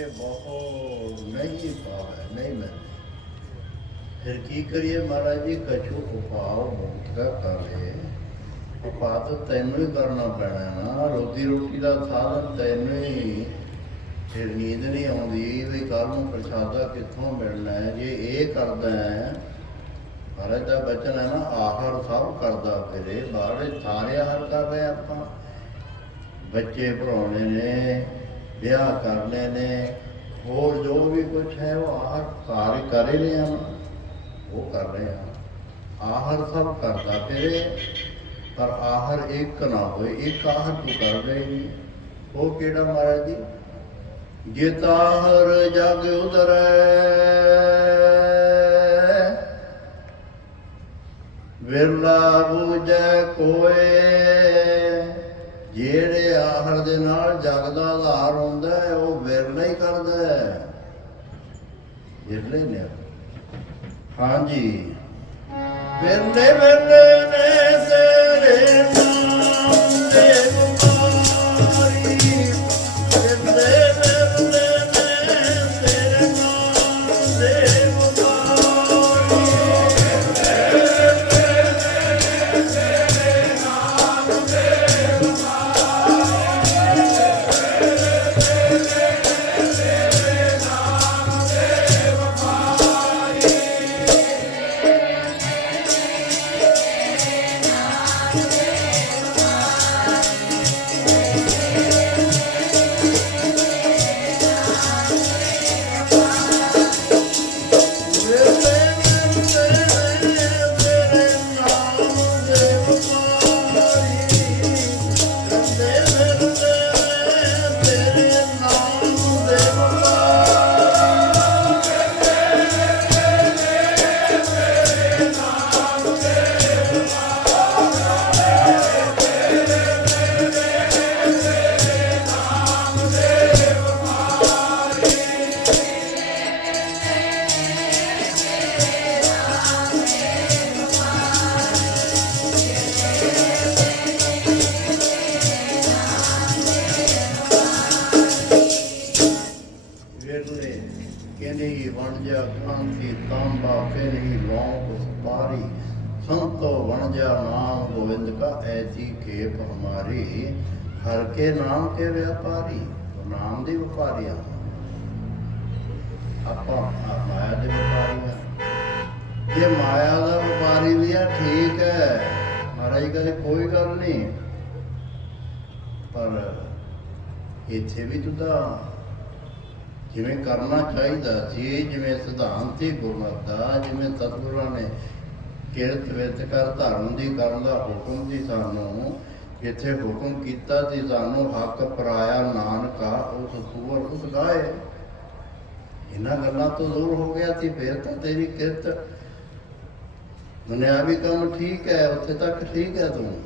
ਇਹ ਬਹੁਤ ਨਹੀਂ ਹੈ ਨਹੀਂ ਮੈਂ। ਫਿਰ ਕੀ ਕਰੀਏ ਮਹਾਰਾਜ ਜੀ, ਕਛੂ ਉਪਾਅ ਮੁਕਤਾ ਕਰੇ ਉਪਾਅ ਤਾਂ ਤੈਨੂੰ ਹੀ ਕਰਨਾ ਪੈਣਾ ਨਾ ਰੋਟੀ ਰੋਟੀ ਦਾ ਸਾਧਨ ਤੈਨੂੰ ਹੀ। ਫਿਰ ਨੀਂਦ ਨਹੀਂ ਆਉਂਦੀ ਵੀ ਕੱਲ ਨੂੰ ਪ੍ਰਸ਼ਾਦਾ ਕਿੱਥੋਂ ਮਿਲਣਾ ਹੈ, ਜੇ ਇਹ ਕਰਦਾ ਹੈ, ਮਹਾਰਾਜ ਦਾ ਬਚਨ ਹੈ ਨਾ, ਆਹਰ ਸਭ ਕਰਦਾ ਫਿਰੇ, ਬਾਹਰੇ ਸਾਰੇ ਆਹਾਰ ਕਰ ਰਹੇ ਆਪਾਂ। ਬੱਚੇ ਪੜਾਉਣੇ ਨੇ, ਵਿਆਹ ਕਰਨੇ ਨੇ ਹੋਰ ਜੋ ਵੀ ਕੁਝ ਹੈ, ਉਹ ਆਹਰ ਸਾਰੇ ਕਰ ਹੀ ਰਹੇ ਹਨ। ਉਹ ਕਰ ਰਹੇ ਹਨ। ਆਹਰ ਸਭ ਕਰਦਾ ਫਿਰੇ, ਪਰ ਆਹਰ ਇੱਕ ਨਾ ਹੋਏ, ਇੱਕ ਆਹਰ ਤੂੰ ਕਰ ਰਹੇ ਉਹ ਕਿਹੜਾ ਮਹਾਰਾਜ ਜੀ? ਜਿਤਾਹਰ ਜਗ ਉਦਰੈ। ਵਿਰਲਾ ਬੂਝੈ ਕੋਏ। ਜਿਹੜੇ ਆਹਰ ਦੇ ਨਾਲ ਜਗ ਦਾ ਆਧਾਰ ਹੁੰਦਾ ਹੈ ਉਹ ਵਿਰਲਾ ਹੀ ਕਰਦਾ ਹੈ ਵਿਰਲੇ ਨੇ ਹਾਂਜੀ। ਵਿਰਲੇ ਵਿਰਲੇ ਨੇ ਤਾਂਬਾ ਫਿਰ ਲੌਂਗ ਸੁਪਾਰੀ ਸੰਤੋ ਵਣ ਨਾਮ ਗੋਵਿੰਦ ਕਾ ਐਸੀ ਖੇਪ ਹਮਾਰੀ, ਹਰ ਕੇ ਨਾਮ ਕੇ ਵਪਾਰੀ, ਨਾਮ ਦੇ ਵਪਾਰੀ ਆ। ਆਪਾਂ ਮਾਇਆ ਦੇ ਵਪਾਰੀ ਆ। ਜੇ ਮਾਇਆ ਦਾ ਵਪਾਰੀ ਵੀ ਆ, ਠੀਕ ਹੈ। ਮਹਾਰਾਜ ਜੀ ਕਹਿੰਦੇ ਕੋਈ ਗੱਲ ਨਹੀਂ। ਪਰ ਇੱਥੇ ਵੀ ਤੂੰ ਤਾਂ ਜਿਵੇਂ ਕਰਨਾ ਚਾਹੀਦਾ ਸੀ ਜਿਵੇਂ ਸਿਧਾਂਤ ਸੀ ਗੁਰਮਤਿ ਦਾ ਜਿਵੇਂ ਸਤਿਗੁਰਾਂ ਨੇ ਕਿਰਤ ਵਿਰਤ ਕਰ ਧਰਮ ਦੀ ਕਰਨ ਦਾ ਹੁਕਮ ਸੀ ਸਾਨੂੰ ਇੱਥੇ ਹੁਕਮ ਕੀਤਾ ਸੀ ਸਾਨੂੰ ਹੱਕ ਪਰਾਇਆ ਨਾਨਕਾ, ਉਸ ਸੂਰ ਉਸ ਗਾਏ। ਇਹਨਾਂ ਗੱਲਾਂ ਤੋਂ ਦੂਰ ਹੋ ਗਿਆ ਸੀ, ਫਿਰ ਤਾਂ ਤੇਰੀ ਕਿਰਤ ਦੁਨਿਆਵੀ ਕੰਮ ਠੀਕ ਹੈ, ਉੱਥੇ ਤੱਕ ਠੀਕ ਹੈ ਤੂੰ।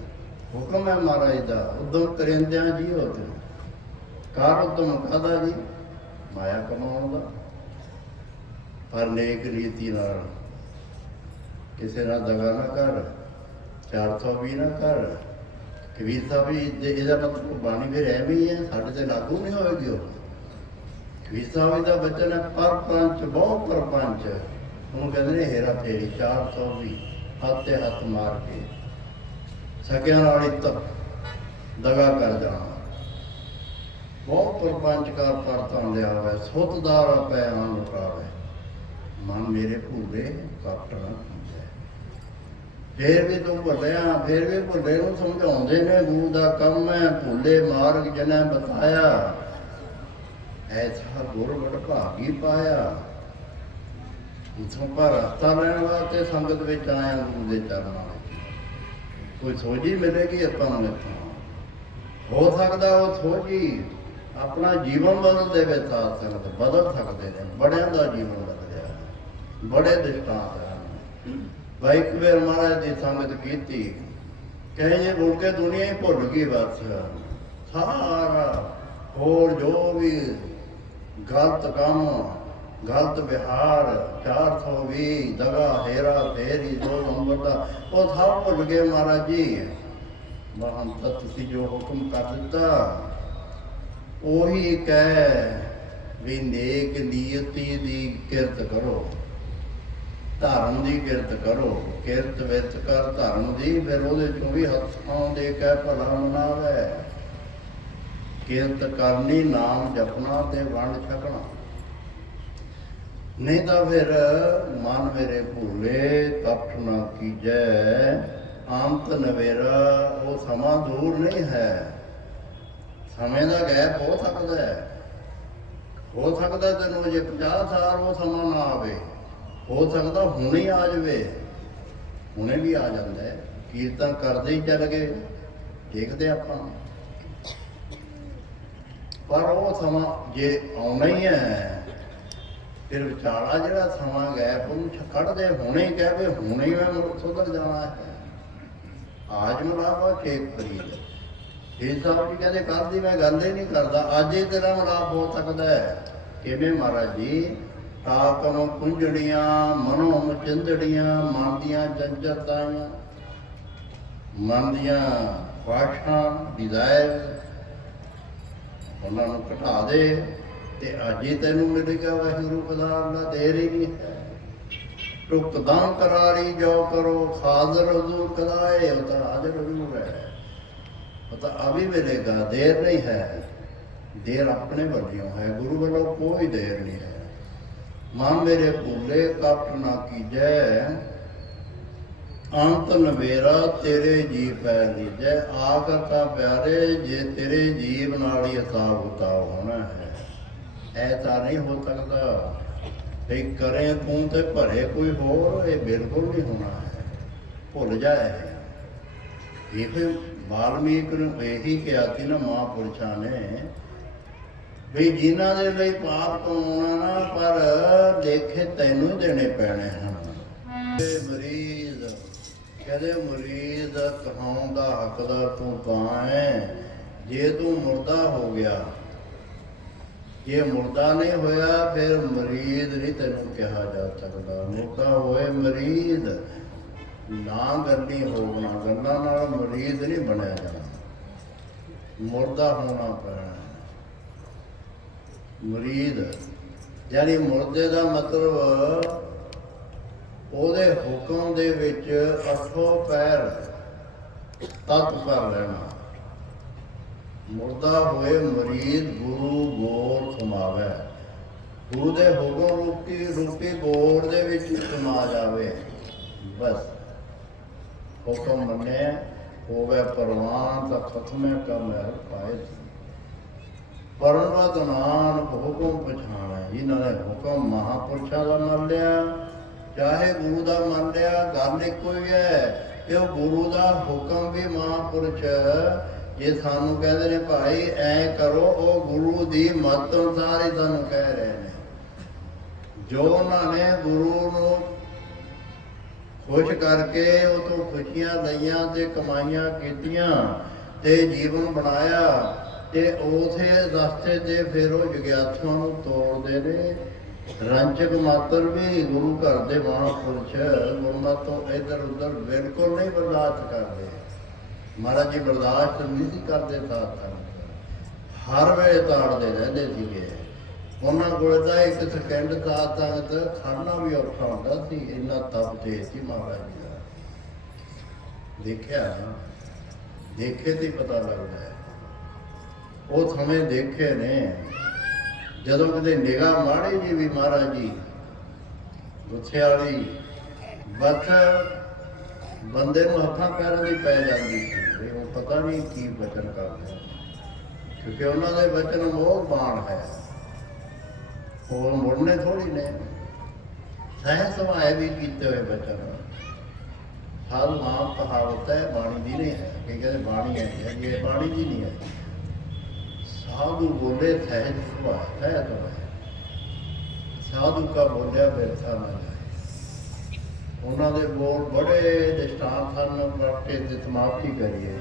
ਹੁਕਮ ਹੈ ਮਹਾਰਾਜ ਦਾ ਉਦਮ ਕਰਿੰਦਿਆਂ ਜੀ ਹੋ ਤੂੰ। ਕਾਰ ਉਦਮ ਕਾਦਾ ਜੀ। ਮਾਇਆ ਕਮਾਉਣ ਦਾ ਪਰ ਨੇਕ ਰੀਤੀ ਨਾਲ ਕਿਸੇ ਨਾਲ ਦਗਾ ਨਾ ਕਰ 420 ਨਾ ਕਰ। ਕਬੀਰ ਸਾਹਿਬ ਵੀ ਇਹਦਾ ਮਤਲਬ ਬਾਣੀ ਫਿਰ ਐਵੇਂ ਹੀ ਹੈ, ਸਾਡੇ ਤੇ ਲਾਗੂ ਨਹੀਂ ਹੋਏਗੀ ਉਹ। ਕਬੀਰ ਸਾਹਿਬ ਦਾ ਬਚਨ ਹੈ ਪਰ ਪੰਚ ਬਹੁ ਪਰਪੰਚ। ਉਹਨੂੰ ਕਹਿੰਦੇ ਨੇ ਹੇਰਾ ਫੇਰੀ 420 ਹੱਥ ਤੇ ਹੱਥ ਮਾਰ ਕੇ। ਸਕਿਆਂ ਨਾਲ ਇੱਕ ਦਗਾ ਕਰ ਜਾਣਾ। ਬਹੁਤ ਪਰਪੰਚ ਕਰ ਪਰਤਾਂ ਲਿਆ ਹੋਇਆ ਸੁਤਦਾਰ ਪੈ ਆਨ ਲੁਕਾਵੇ ਮਨ ਮੇਰੇ ਭੂਲੇ ਕੱਟ ਨਾ ਪੁੰਜੈ ਫੇਰ ਵੀ ਤੂੰ ਭੁੱਲਿਆ, ਫੇਰ ਵੀ ਭੁੱਲੇ ਨੂੰ ਸਮਝਾਉਂਦੇ ਨੇ ਗੁਰੂ ਦਾ ਕੰਮ ਹੈ, ਭੁੱਲੇ ਮਾਰਗ ਜਨੈ ਬਤਾਇਆ ਐਸਾ ਗੁਰ ਵਡ ਭਾਗੀ ਪਾਇਆ। ਇਥੋਂ ਪਰ ਰਸਤਾ ਲੈਣ ਵਾਸਤੇ ਸੰਗਤ ਵਿੱਚ ਆਇਆ ਗੁਰੂ ਦੇ ਚਰਨਾਂ ਵਿੱਚ। ਕੋਈ ਸੋਝੀ ਮਿਲੇਗੀ ਆਪਾਂ ਨੂੰ ਇੱਥੋਂ। ਹੋ ਸਕਦਾ ਉਹ ਸੋਝੀ ਆਪਣਾ ਜੀਵਨ ਬਦਲਦੇ ਵਿੱਚ ਸਾਧ ਸੰਗਤ, ਬਦਲ ਸਕਦੇ ਨੇ। ਬੜਿਆਂ ਦਾ ਜੀਵਨ ਬਦਲਿਆ ਬੜੇ ਦ੍ਰਿਸ਼ਟਾਂਤ ਹਨ। ਬਾਈ ਕਬੀਰ ਮਹਾਰਾਜ ਦੀ ਸੰਗਤ ਕੀਤੀ। ਕਹੇ ਜੇ ਮੁੜ ਕੇ ਦੁਨੀਆ ਹੀ ਭੁੱਲ ਗਈ ਬਸ। ਸਾਰਾ ਹੋਰ ਜੋ ਵੀ ਗਲਤ ਕੰਮ, ਗਲਤ ਵਿਹਾਰ 420 ਦਗਾ ਹੇਰਾ ਫੇਰੀ, ਦੋ ਨੰਬਰ ਦਾ, ਉਹ ਸਭ ਭੁੱਲ ਗਏ ਮਹਾਰਾਜ ਜੀ। ਮਹਾਨ ਤਤ ਤੁਸੀਂ ਜੋ ਹੁਕਮ ਕਰ ਦਿੱਤਾ। ਉਹੀ ਕਹਿ ਵੀ ਨੇਕ ਨੀਅਤੀ ਦੀ ਕਿਰਤ ਕਰੋ। ਧਰਮ ਦੀ ਕਿਰਤ ਕਰੋ। ਕਿਰਤ ਵਿੱਚ ਕਰ ਧਰਮ ਦੀ, ਫਿਰ ਉਹਦੇ ਚੋਂ ਵੀ ਹੱਥ ਦੇ ਕੇ ਭਲਾ ਮਨਾਵੇ। ਕਿਰਤ ਕਰਨੀ, ਨਾਮ ਜਪਣਾ ਤੇ ਵੰਡ ਛਕਣਾ। ਨਹੀਂ ਤਾਂ ਫਿਰ ਮਨ ਮੇਰੇ ਭੂਲੇ ਤਪ ਨਾ ਕੀਜੈ। ਅੰਤ ਨਵੇਰਾ, ਉਹ ਸਮਾਂ ਦੂਰ ਨਹੀਂ ਹੈ। ਸਮੇਂ ਦਾ ਗੈਪ ਹੋ ਸਕਦਾ ਹੈ। ਹੋ ਸਕਦਾ ਤੈਨੂੰ ਜੇ 50 ਸਾਲ ਉਹ ਸਮਾਂ ਨਾ ਆਵੇ। ਹੋ ਸਕਦਾ ਹੁਣੇ ਆ ਜਾਵੇ। ਹੁਣੇ ਵੀ ਆ ਜਾਂਦਾ ਕੀਰਤਨ ਕਰਦੇ ਹੀ ਚੱਲ ਗਏ। ਦੇਖਦੇ ਆਪਾਂ। ਪਰ ਉਹ ਸਮਾਂ ਜੇ ਆਉਣਾ ਹੀ ਹੈ, ਫਿਰ ਵਿਚਾਲਾ ਜਿਹੜਾ ਸਮਾਂ ਗੈਪ ਉਹਨੂੰ ਛ- ਕੱਢਦੇ ਹੁਣੇ ਹੀ ਕਹਿ ਵੀ ਹੁਣੇ ਮੈਂ ਮੁੜ ਸੁਧਰ ਜਾਣਾ ਹੈ। ਆਜ ਮਲਾਵਾ ਚੇਕ ਫਰੀਦ ਇਹ ਸਾਹਿਬ ਜੀ ਕਹਿੰਦੇ ਕੱਲ੍ਹ ਦੀ ਮੈਂ ਗੱਲ ਹੀ ਨਹੀਂ ਕਰਦਾ। ਅੱਜ ਹੀ ਤੇਰਾ ਮਲਾਪ ਹੋ ਸਕਦਾ ਹੈ। ਕਿਵੇਂ ਮਹਾਰਾਜ ਜੀ? ਤਾਕਮ ਕੁੰਜੜੀਆਂ ਮਨੋਂ ਮਚਿੰਦੜੀਆਂ ਮਨ ਦੀਆਂ ਚੰਚਲਤਾਵਾਂ ਮਨ ਦੀਆਂ ਖੁਆਇਸ਼ਾਂ ਡਿਜ਼ਾਇਰ ਉਹਨਾਂ ਨੂੰ ਘਟਾ ਦੇ ਤੇ ਅੱਜ ਹੀ ਤੈਨੂੰ ਮਿਲੇਗਾ ਵਾਹਿਗੁਰੂ ਪਦਾਰ ਦਾ ਦੇਰ ਹੀ ਨਹੀਂ ਹੈ। ਟੁਕਦਾਂ ਕਰਾਰੀ ਜੋ ਕਰੋ ਖਾਜ਼ਰ ਹਜ਼ੂਰ ਕਦਾਏ ਉਹ ਤਾਂ ਹਾਜ਼ਰ ਹਜ਼ੂਰ ਹੈ। ਉਹ ਤਾਂ ਅਭੀ ਮਿਲੇਗਾ ਦੇਰ ਨਹੀਂ ਹੈ। ਦੇਰ ਆਪਣੇ ਵੱਲੋਂ ਹੈ, ਗੁਰੂ ਵੱਲੋਂ ਕੋਈ ਦੇਰ ਨਹੀਂ ਹੈ। ਮਾਂ ਮੇਰੇ ਭੁੱਲੇ ਕਪਟ ਨਾ ਕੀਜੈ। ਅੰਤ ਨਵੇਰਾ ਤੇਰੇ ਜੀ ਪੈ ਲੀਜੈ। ਆਖਰ ਪਿਆਰੇ, ਜੇ ਤੇਰੇ ਜੀਵ ਨਾਲ ਹੀ ਹਿਸਾਬ ਕਿਤਾਬ ਹੋਣਾ ਹੈ। ਐ ਤਾਂ ਨਹੀਂ ਹੋ ਸਕਦਾ ਤੇ ਕਰੇ ਤੂੰ ਤੇ ਭਰੇ ਕੋਈ ਹੋਰ, ਇਹ ਬਿਲਕੁਲ ਨਹੀਂ ਹੋਣਾ ਹੈ। ਭੁੱਲ ਜਾਏ। ਇਹ ਵਾਲਮੀਕ ਨੂੰ ਇਹੀ ਕਿਹਾ ਸੀ ਨਾ ਮਹਾਂਪੁਰਸ਼ਾਂ ਨੇ ਵੀ ਜਿਨ੍ਹਾਂ ਦੇ ਲਈ ਪਾਪ ਕਮਾਉਣਾ ਨਾ, ਪਰ ਦੇਖੇ ਤੈਨੂੰ ਦੇਣੇ ਪੈਣੇ ਹਨ। ਮਰੀਜ਼, ਕਹਿੰਦੇ ਮਰੀਜ਼, ਕਹਾਉਣ ਦਾ ਹੱਕਦਾਰ ਤੂੰ ਤਾਂ ਹੈ। ਜੇ ਤੂੰ ਮੁਰਦਾ ਹੋ ਗਿਆ, ਜੇ ਮੁਰਦਾ ਨਹੀਂ ਹੋਇਆ, ਫਿਰ ਮਰੀਜ਼ ਨਹੀਂ ਤੈਨੂੰ ਕਿਹਾ ਜਾ ਸਕਦਾ। ਮੁਰਦਾ ਹੋਏ ਮਰੀਜ਼ ਨਾ ਗੱਲੀ ਹੋਣਾ ਗੱਲਾਂ ਨਾਲ ਮਰੀਜ਼ ਨਹੀਂ ਬਣਿਆ ਜਾਣਾ ਮੁਰਦਾ ਹੋਣਾ ਪੈਣਾ। ਮਰੀਦ ਯਾਨੀ ਮੁਰਦੇ ਦਾ ਮਤਲਬ ਉਹਦੇ ਹੁਕਮ ਦੇ ਵਿੱਚ ਅਠੋ ਪੈਰ ਤਤ ਕਰ ਲੈਣਾ। ਮੁਰਦਾ ਹੋਏ ਮਰੀਦ ਗੁਰੂ ਗੋਰ ਸਮਾਵੇ। ਗੁਰੂ ਦੇ ਹੁਕਮ ਰੂਪੀ ਰੂਪੀ ਗੋਰ ਦੇ ਵਿੱਚ ਸਮਾ ਜਾਵੇ। ਬਸ। ਹੁਕਮ ਮੰਨੇ ਹੋਵੇ ਪਰਵਾਨ ਤਾਂ ਖਤਮੇ ਕੰਮ ਹੈ ਪਾਏ ਪਰਮਤ ਨਾਨਕ ਹੁਕਮ ਪਛਾਣੈ ਜਿਨ੍ਹਾਂ ਨੇ ਹੁਕਮ ਮਹਾਪੁਰਸ਼ਾਂ ਦਾ ਮੰਨ ਲਿਆ। ਚਾਹੇ ਗੁਰੂ ਦਾ ਮੰਨ ਲਿਆ, ਗੱਲ ਇੱਕੋ ਹੀ ਹੈ ਕਿ ਉਹ ਗੁਰੂ ਦਾ ਹੁਕਮ ਵੀ ਮਹਾਪੁਰਸ਼ ਜੇ ਸਾਨੂੰ ਕਹਿੰਦੇ ਨੇ ਭਾਈ, ਐ ਕਰੋ, ਉਹ ਗੁਰੂ ਦੀ ਮਤ ਅਨੁਸਾਰ ਹੀ ਤੁਹਾਨੂੰ ਕਹਿ ਰਹੇ ਨੇ। ਜੋ ਉਹਨਾਂ ਨੇ ਗੁਰੂ ਨੂੰ ਖੁਸ਼ ਕਰਕੇ ਉਹ ਤੋਂ ਖੁਸ਼ੀਆਂ ਲਈਆਂ ਤੇ ਕਮਾਈਆਂ ਕੀਤੀਆਂ ਤੇ ਜੀਵਨ ਬਣਾਇਆ ਤੇ ਉਥੇ ਰਸਤੇ ਤੇ ਫਿਰ ਉਹ ਜਗਿਆਸੂਆਂ ਨੂੰ ਤੋੜਦੇ ਨੇ। ਰੰਚਕ ਮਾਤਰ ਵੀ ਗੁਰੂ ਘਰ ਦੇ ਮਹਾਂਪੁਰਸ਼ ਗੁਰਮਤਿ ਤੋਂ ਇੱਧਰ ਉੱਧਰ ਬਿਲਕੁਲ ਨਹੀਂ ਬਰਦਾਸ਼ਤ ਕਰਦੇ। ਮਹਾਰਾਜ ਜੀ ਬਰਦਾਸ਼ਤ ਨਹੀਂ ਸੀ ਕਰਦੇ ਸਾਥ ਹਰ ਵੇਲੇ ਤਾੜਦੇ ਰਹਿੰਦੇ ਸੀਗੇ। ਉਹਨਾਂ ਕੋਲ ਤਾਂ ਇੱਕ ਸਕਿੰਡ ਦਾ ਤੱਕ ਖੜਨਾ ਵੀ ਔਖਾ ਹੁੰਦਾ ਸੀ, ਇੰਨਾ ਤਪ ਤੇ ਸੀ ਮਹਾਰਾਜ ਜੀ ਦਾ। ਦੇਖਿਆ ਦੇਖੇ ਤੇ ਪਤਾ ਲੱਗਦਾ ਉਹ ਸਮੇਂ ਦੇਖੇ ਨੇ, ਜਦੋਂ ਕਿਤੇ ਨਿਗਾਹ ਮਾੜੀ ਜੀ ਵੀ ਮਹਾਰਾਜ ਜੀ, ਗੁੱਸੇ ਵਾਲੀ, ਬਸ ਬੰਦੇ ਨੂੰ ਹੱਥਾਂ ਪੈਰਾਂ ਦੀ ਪੈ ਜਾਂਦੀ ਸੀ। ਉਹ ਪਤਾ ਨਹੀਂ ਕੀ ਬਚਨ ਕਰਦੇ ਕਿਉਂਕਿ ਉਹਨਾਂ ਦੇ ਬਚਨ ਮੋਹ ਬਾਣ ਹੈ। ਉਹ ਮੁੜਨੇ ਥੋੜੀ ਨੇ। ਸਹਿ ਸੁਭਾਏ ਵੀ ਕੀਤੇ ਹੋਏ ਬਚਨ ਹਰ ਮਾਂ ਕਹਾਵਤ ਹੈ ਬਾਣੀ ਦੀ ਨਹੀਂ ਹੈ। ਕਿ ਕਹਿੰਦੇ ਬਾਣੀ ਹੈ, ਇਹ ਬਾਣੀ ਦੀ ਨਹੀਂ ਹੈ। ਸਾਧੂ ਬੋਲੇ ਸਹਿਜ ਸੁਭਾਅ ਹੈ ਤਾਂ ਸਾਧੂ ਕਾ ਬੋਲਿਆ ਬਿਰਥਾ ਨਾ ਜਾਏ। ਉਹਨਾਂ ਦੇ ਬੋਲ ਬੜੇ ਦ੍ਰਿਸ਼ਟਾਂਤ ਹਨ ਵਰਤੇ ਤੇ ਸਮਾਪਤੀ ਕਰੀਏ।